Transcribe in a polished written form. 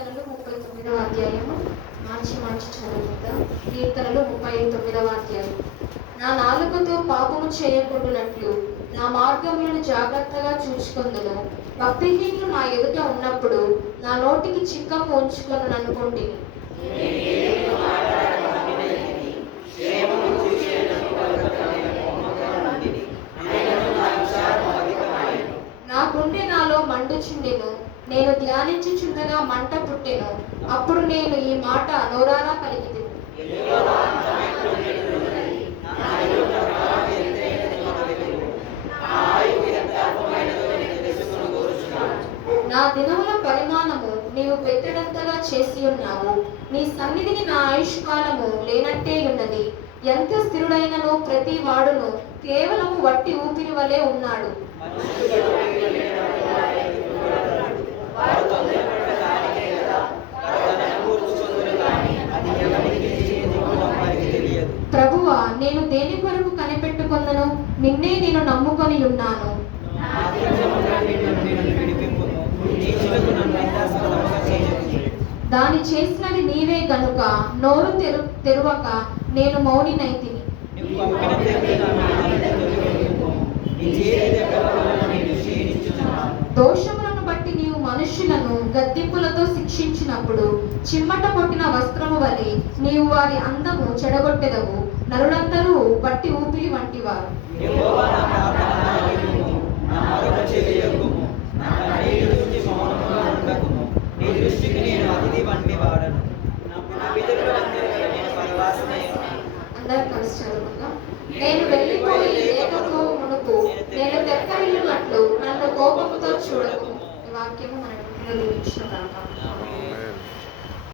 కీర్తనలు 39వ అధ్యాయము మార్చి చదువుకుందాం. కీర్తనలు 39వ అధ్యాయం. నా నాలుకతో పాపము చేయకుండానట్లు నా మార్గములను జాగ్రత్తగా చూచుకొందును. భక్తిహీనులు నా ఎదుట ఉన్నప్పుడు నా నోటికి చిక్కము ఉంచుకొను అనుకోండి. నా గుండె నాలో మండుచుండెను, నేను ధ్యానించుచుండగా మంట పుట్టెను. అప్పుడు నేను ఈ మాట నోరారా పలికితిని. నా దినముల పరిమాణము నీవు పెట్టడంతగా చేసి ఉన్నావు. నీ సన్నిధిని నా ఆయుష్కాలము లేనట్టే ఉన్నది. ఎంత స్థిరుడైనను ప్రతి వాడును కేవలము వట్టి ఊపిరి వలె ఉన్నాడు. ప్రభువా, నేను దేని కొరకు కనిపెట్టుకొందును? నిన్నే నేను నమ్ముకొని ఉన్నాను. దాని చేసినది నీవే గనుక నోరు తెరువక నేను మౌనినైతిని. దోషములను బట్టి నీవు మనుష్యులను గద్దింపులతో శిక్షించినప్పుడు చిమ్మట కొట్టిన వస్త్రము వలె నీవు వారి అందము చెడగొట్టెదవు. నరులందరూ బట్టి ఊపిరి వంటివారు. అందరూ కలిసి చదువుకుందాం. నేను వెళ్ళిపోయి లేఖకు మునుపు నేను తెక్కరిల్లునట్లు నన్ను కోపంతో చూడకు. ఈ వాక్యము మన